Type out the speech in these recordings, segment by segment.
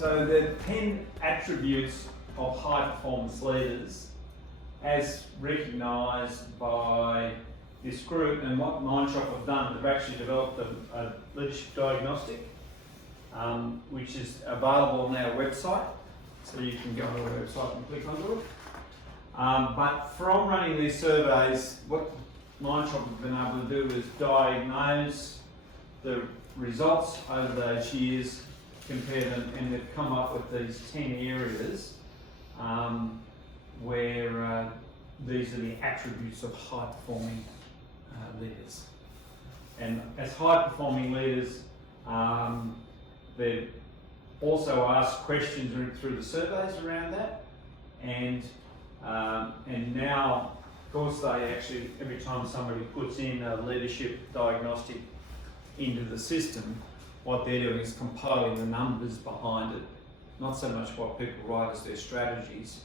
So the 10 attributes of high performance leaders as recognised by this group, and what Mindshop have done, they've actually developed a leadership diagnostic which is available on our website, so you can go on our website and click onto it. But from running these surveys, what Mindshop have been able to do is diagnose the results over those years, compare them, and they've come up with these 10 areas where these are the attributes of high performing leaders. And as high performing leaders, they've also asked questions through the surveys around that, and now, of course, they actually, every time somebody puts in a leadership diagnostic into the system, what they're doing is compiling the numbers behind it, not so much what people write as their strategies,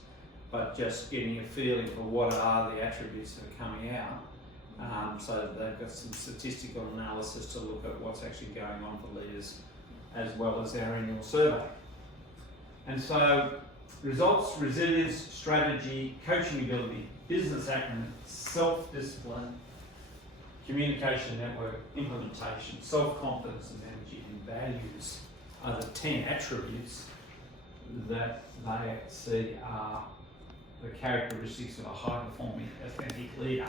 but just getting a feeling for what are the attributes that are coming out. So that they've got some statistical analysis to look at what's actually going on for leaders, as well as our annual survey. And so results, resilience, strategy, coaching ability, business acumen, self-discipline, communication network, implementation, self-confidence and energy, and values are the 10 attributes that they see are the characteristics of a high-performing, authentic leader.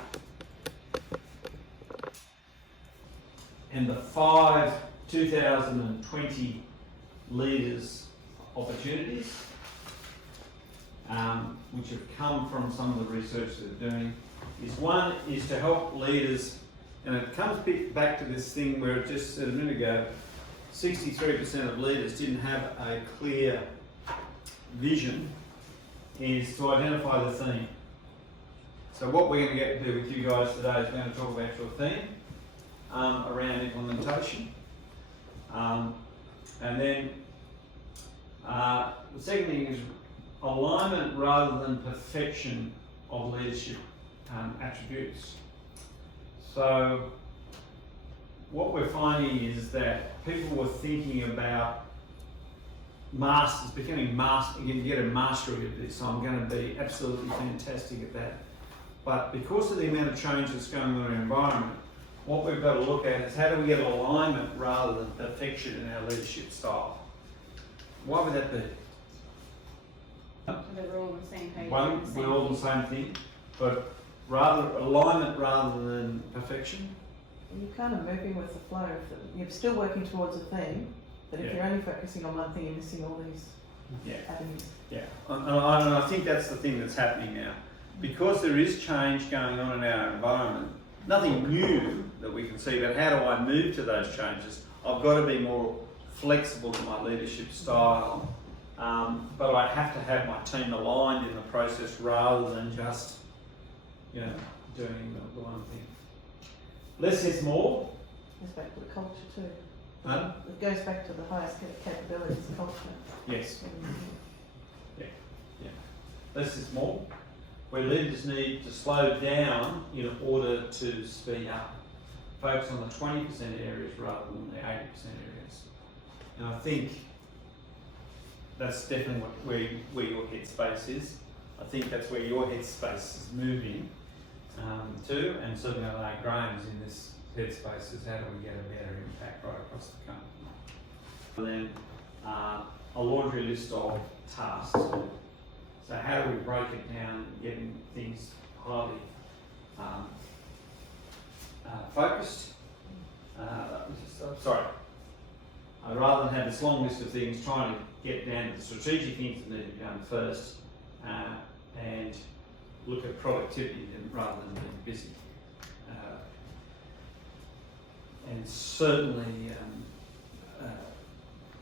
And the 5 2020 leaders opportunities, which have come from some of the research they're doing, one is to help leaders, and it comes back to this thing where it just said a minute ago, 63% of leaders didn't have a clear vision, is to identify the theme. So what we're going to do with you guys today is we're going to talk about your theme around implementation. And then the second thing is alignment rather than perfection of leadership attributes. So what we're finding is that people were thinking about masters, becoming master, you get a mastery of this, so I'm going to be absolutely fantastic at that. But because of the amount of change that's going on in our environment, what we've got to look at is how do we get alignment rather than perfection in our leadership style. Why would that be? So we're all on the same page. We're all the same thing, but alignment rather than perfection. You're kind of moving with the flow. You're still working towards a theme, but if you're only focusing on one thing, you're missing all these avenues. Yeah, and I think that's the thing that's happening now. Because there is change going on in our environment, nothing new that we can see, but how do I move to those changes? I've got to be more flexible in my leadership style, but I have to have my team aligned in the process rather than just, doing the one thing. Less is more. It goes back to the culture too. Huh? It goes back to the highest capabilities, culture. Yes. Yeah. Less is more. Where leaders need to slow down in order to speed up. Focus on the 20% areas rather than the 80% areas. And I think that's definitely where your headspace is. I think that's where your headspace is moving to, and certainly I know Graham is in this headspace, is how do we get a better impact right across the company. And then a laundry list of tasks. So how do we break it down, getting things highly focused? Rather than have this long list of things, trying to get down to the strategic things that need to be done first, and look at productivity rather than being busy. And certainly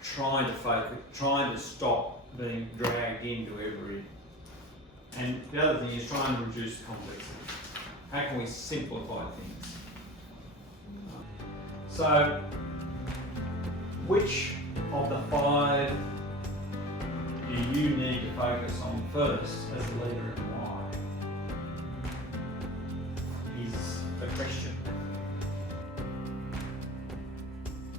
trying to focus, trying to stop being dragged into every. And the other thing is trying to reduce complexity. How can we simplify things? So, which of the 5 do you need to focus on first as a leader and why?